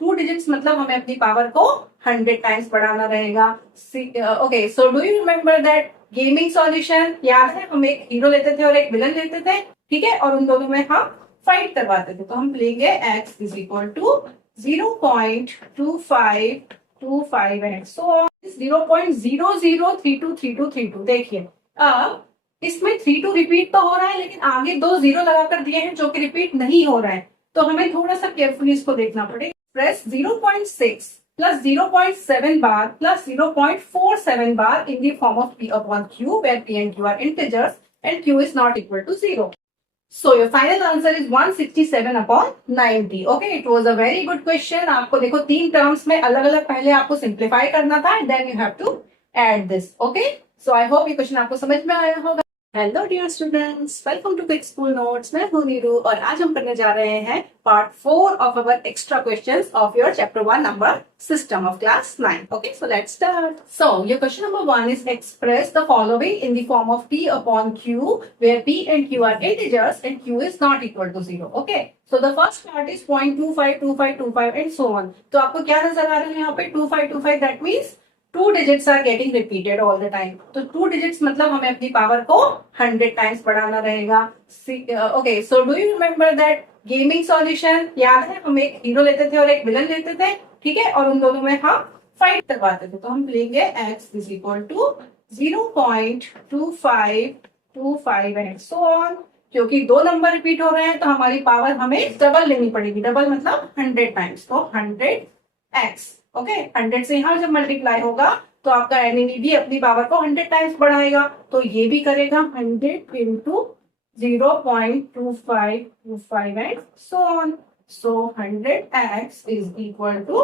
To digits मतलब हमें अपनी पावर को 100 टाइम्स बढ़ाना रहेगा। Okay, so do you remember that gaming solution? याद है हम एक हीरो लेते थे और एक विलन लेते थे, ठीक है, और उन दोनों में हम फाइट करवाते थे। तो हम लेंगे x is equal to 0.2525 and so 0.00323232। देखिए अब इसमें 32 रिपीट तो हो रहा है, लेकिन आगे दो जीरो लगाकर दिए हैं जो कि रिपीट नहीं हो रहा है। तो हमें थोड़ा सा केयरफुली इसको देखना पड़ेगा। Press 0.6 plus 0.7 bar plus 0.47 bar in the form of P upon Q, where P and Q are integers and Q is not equal to 0. So your final answer is 167 upon 90. Okay, it was a very good question. आपको देखो तीन terms में अलग अलग पहले आपको simplify करना था, then you have to add this. Okay, so I hope ये क्वेश्चन आपको समझ में आया होगा। Hello dear students, welcome to Quick School Notes. मैं हूं नीरू और आज हम करने जा रहे हैं part 4 of our extra questions of your chapter 1 number system of class 9। Okay, so let's start. So your question number 1 is express the following in the form of p upon q where p and q are integers and q is not equal to 0। Okay, so the first part is 0.252525 and so on. तो आपको क्या नजर आ रहा है यहाँ पे 2525, that means two digits are getting repeated all the time. तो two digits मतलब हमें अपनी पावर को 100 टाइम्स बढ़ाना रहेगा। Okay, so do you remember that gaming solution? याद है हम एक हीरो लेते थे और एक विलन लेते थे, ठीक है, और उन दोनों में हम फाइट करवाते थे। तो हम लेंगे x is equal to 0.2525 and so on. क्योंकि दो नंबर रिपीट हो रहे हैं तो हमारी पावर हमें डबल लेनी पड़ेगी। डबल मतलब 100 टाइम्स, तो 100x। ओके, 100 से यहाँ जब मल्टीप्लाई होगा तो आपका एनिमी भी अपनी पावर को 100 टाइम्स बढ़ाएगा। तो ये भी करेगा 100 into 0.2525 and so on. So 100x is equal to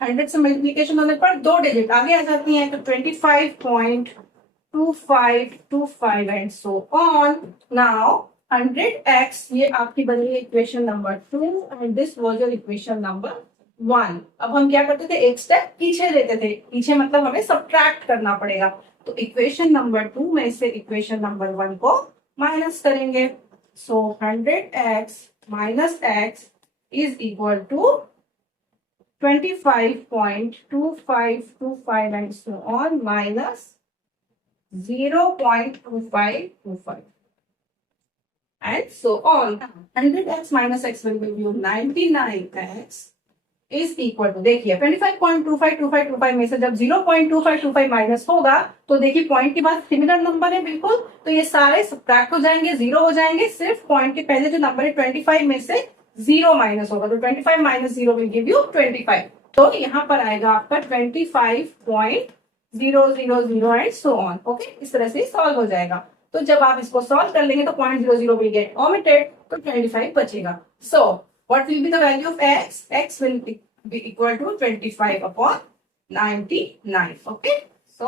100 से मल्टीप्लीकेशन होने पर दो डिजिट आगे आ जाती हैं, तो 25.2525 and so on. Now 100x ये आपकी बनी है equation number 2 and this was your equation number 1। अब हम क्या करते थे, एक स्टेप पीछे लेते थे। पीछे मतलब हमें सब्ट्रैक्ट करना पड़ेगा। तो इक्वेशन नंबर 2 में से इक्वेशन नंबर 1 को माइनस करेंगे। So 100x minus x is equal to 25.2525 and so on minus 0.2525 and so on. 100x minus x will give you 99x is equal to, देखिए 25.2525 में से जब 0.2525 माइनस होगा तो देखिए पॉइंट के बाद सिमिलर नंबर है बिल्कुल, तो ये सारे सब्ट्रैक्ट हो जाएंगे, जीरो हो जाएंगे। सिर्फ पॉइंट के पहले जो नंबर है 25 में से 0 माइनस होगा, तो 25 माइनस 0 विल गिव यू 25। तो यहाँ पर आएगा आपका 25.000 एंड सो ऑन। ओके, इस तरह से सॉल्व हो जाएगा। तो जब आप इसको सॉल्व कर लेंगे तो 0.00 विल गेट ओमिटेड, तो 25 बचेगा। सो what will be the value of x? X will be equal to 25 upon 99. Okay, so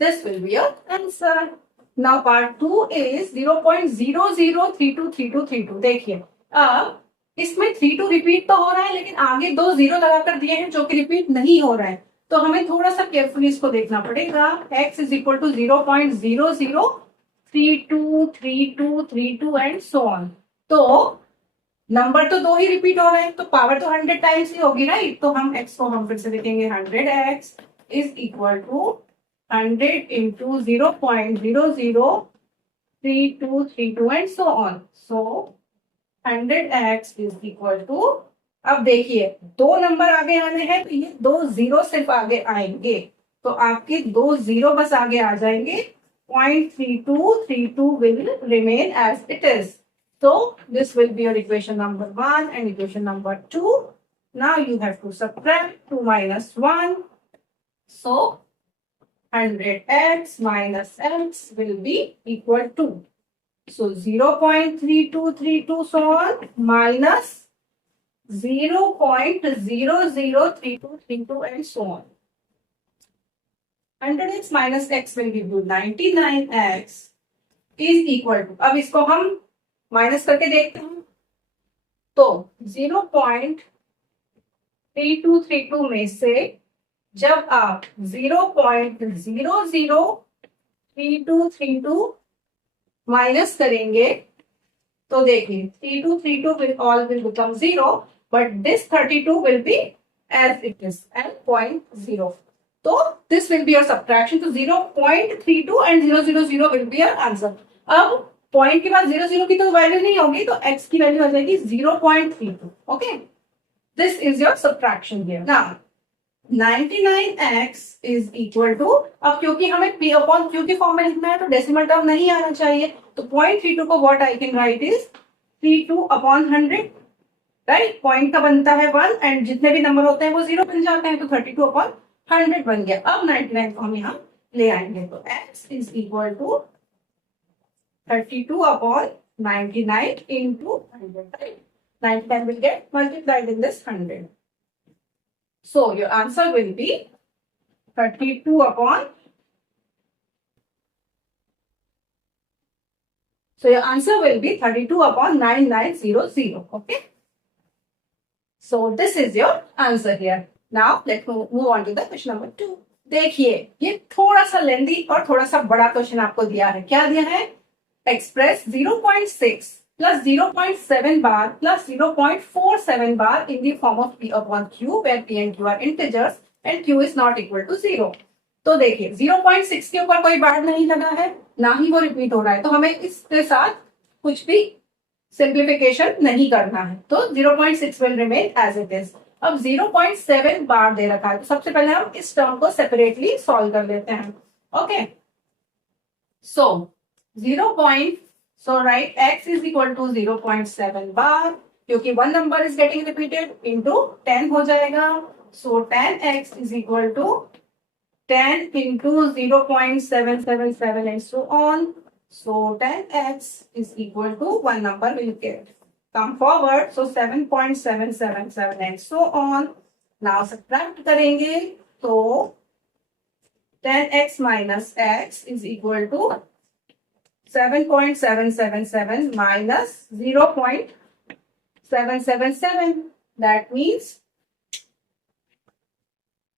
this will be your answer. Now part 2 is 0.00323232। देखिए अब इसमें 32 रिपीट तो हो रहा है, लेकिन आगे दो जीरो लगाकर दिए हैं जो कि रिपीट नहीं हो रहा है। तो हमें थोड़ा सा केयरफुली इसको देखना पड़ेगा। x is equal to 0.00323232 and so on. तो नंबर तो दो ही रिपीट हो रहे हैं, तो पावर तो 100 टाइम्स ही होगी, राइट। तो हम x को हम फिर से लिखेंगे 100x is equal to 100 into 0.003232 and so on. So 100x is equal to, अब देखिए दो नंबर आगे आने हैं तो ये दो जीरो सिर्फ आगे आएंगे, तो आपके दो जीरो बस आगे आ जाएंगे। 0.3232 will remain as it is. So this will be your equation number 1 and equation number 2. Now you have to subtract 2 minus 1. So 100x minus x will be equal to, so 0.3232 so on minus 0.003232 and so on. 100x minus x will give you 99x is equal to, अब इसको हम minus करके देखते हैं। तो 0.3232 में से जब आप 0.003232 माइनस करेंगे तो देखिए 3232 will all will become 0 but this 32 will be as it is and 0.0. So this will be your subtraction. तो 0.32 and 000 will be your answer. अब पॉइंट के बाद 0 की तो वैल्यू नहीं होगी, तो x की वैल्यू आ जाएगी 0.32. Okay, this is your subtraction here. Now 99x is equal to, अब क्योंकि हमें p अपॉन q के फॉर्म में लिखना है तो डेसिमल टर्म नहीं आना चाहिए, तो 0.32 को what I can write is 32 upon 100. Right, point का बनता है 1 एंड जितने भी नंबर होते हैं वो 0 बन जाते हैं, तो 32 अपॉन 100 बन गया. अब 99 को हम यहाँ ले आएंगे, तो x is equal to 32 upon 99 into 100. Right? 99 will get multiplied in this 100. So your answer will be 32 upon. So your answer will be 32 upon 9900. Okay. So this is your answer here. Now let's move on to the question number 2. देखिए, ये थोड़ा सा लेंदी और थोड़ा सा बड़ा question आपको दिया है. क्या दिया है? Express 0.6 plus 0.7 bar plus 0.47 bar in the form of p upon q, where p and q are integers and q is not equal to 0. तो देखिए 0.6 के ऊपर कोई बार नहीं लगा है, ना ही वो रिपीट हो रहा है, तो हमें इसके साथ कुछ भी सिंप्लीफिकेशन नहीं करना है. तो 0.6 will remain as it is. अब 0.7 बार दे रखा है, तो सबसे पहले हम इस टर्म को सेपरेटली सॉल्व कर लेते हैं. Okay, so 0. So write x is equal to 0.7 bar, क्योंकि one number is getting repeated into 10 हो जाएगा. So 10x is equal to 10 into 0.777 and so on. So 10x is equal to one number will get come forward. So 7.777 and so on. Now subtract करेंगे, तो 10x minus x is equal to 7.777 minus 0.777. That means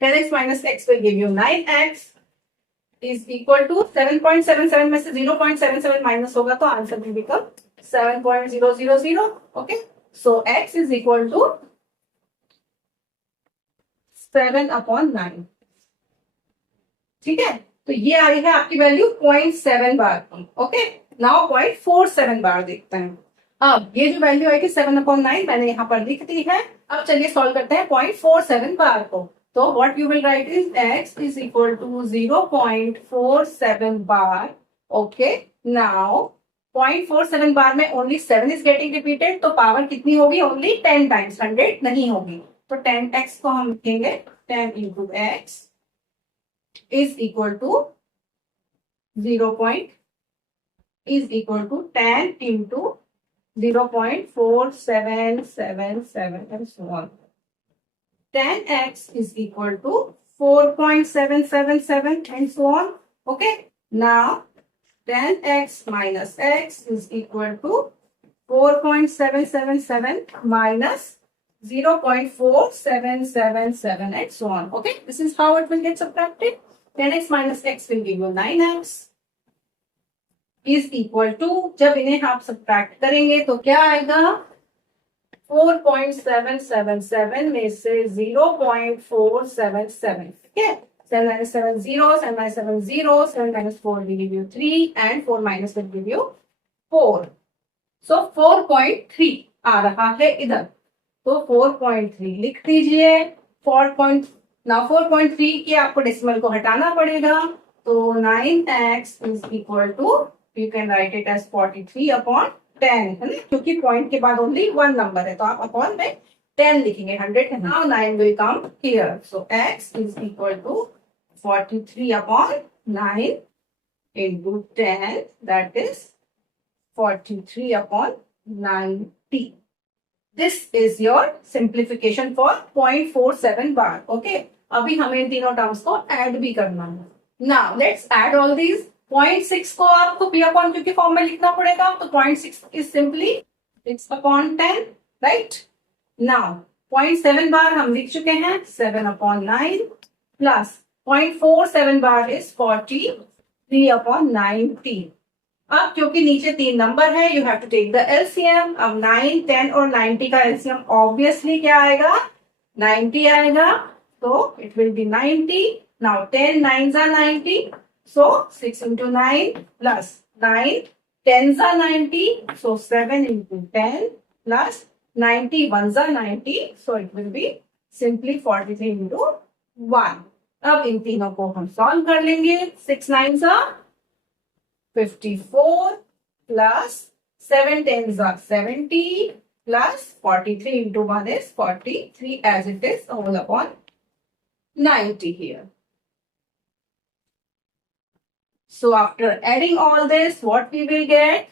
10x minus x will give you 9x is equal to 7.77 में से 0.77 minus होगा, तो answer will become 7.000. Okay, so x is equal to 7 upon 9. ठीक है, तो ये आई है आपकी वैल्यू 0.7 बार की. ओके, नाउ 0.47 बार देखते हैं. अब ये जो वैल्यू आएगी 7/9 मैंने यहाँ पर लिख दी है. अब चलिए सॉल्व करते हैं 0.47 बार को. तो what you will write is x is equal to 0.47 bar. Okay, now 0.47 bar में ओनली 7 इज गेटिंग रिपीटेड, तो पावर कितनी होगी? ओनली 10 टाइम्स, 100 नहीं होगी. तो 10x को हम लिखेंगे 10 into x is equal to 10 into 0.4777 and so on. 10x is equal to 4.777 and so on. Okay, now 10x minus x is equal to 4.777 minus 0.4777 and so on. Okay, this is how it will get subtracted. 10x minus x will give you 9x is equal to, जब इन्हें आप subtract करेंगे तो क्या आएगा? 4.777 में से 0.477. ठीक है, 7 minus 7 0, 7 minus 7 0, 7 minus 4 will give you 3 and 4 minus will give you 4. So 4.3 आ रहा है इधर, तो 4.3 लिख दीजिए. 4.3 की आपको डेसिमल को हटाना पड़ेगा, तो 9x is equal to, you can write it as 43 upon 10, है ना, क्योंकि पॉइंट के बाद ओनली वन नंबर है, तो आप अपॉन में 10 लिखेंगे. 100 है. Now 9 will come here, so x is equal to 43 upon 9 into 10, that is 43 upon 90. This is your simplification for 0.47 bar. Okay, अभी हमें इन तीनों टर्म्स को ऐड भी करना है. Now let's add all these. 0.6 को आपको p upon q के फॉर्म में लिखना पड़ेगा, तो 0.6 is simply 6 upon 10, right? Now 0.7 बार हम लिख चुके हैं, 7 upon 9 plus 0.47 bar is 43 upon 90. अब क्योंकि नीचे 3 नंबर है, you have to take the LCM. अब 9, 10 और 90 का एलसीएम ऑब्वियसली क्या आएगा? 90 आएगा। तो it will be 90। Now 10 9s are 90, so 6 into 9 plus 9 10s are 90, so 7 into 10 plus 90 1s are 90, so it will be simply 43 into 1। अब इन तीनों को हम सॉल्व कर लेंगे। 6 9s are 54 plus 7 10s are 70 plus 43 into 1 is 43 as it is all upon 90 here. So after adding all this, what we will get?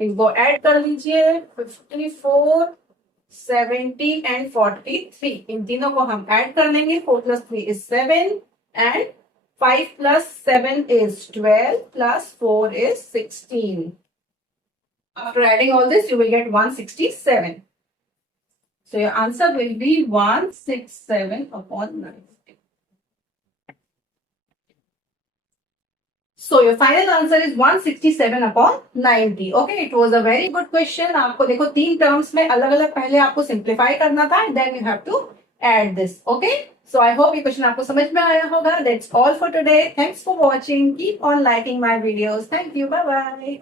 इनको add कर लीजिए। 54 70 and 43, इन तीनों को हम ऐड कर लेंगे। 4 plus 3 is 7 and 5 plus 7 is 12 plus 4 is 16. After adding all this, you will get 167. So your answer will be 167 upon 90. So your final answer is 167 upon 90. Okay, it was a very good question. आपको देखो 3 terms में अलग अलग पहले आपको simplify करना था, then you have to add this. Okay, so I hope ये क्वेश्चन आपको समझ में आया होगा. That's all for today. Thanks for watching. Keep on liking my videos. Thank you. Bye bye.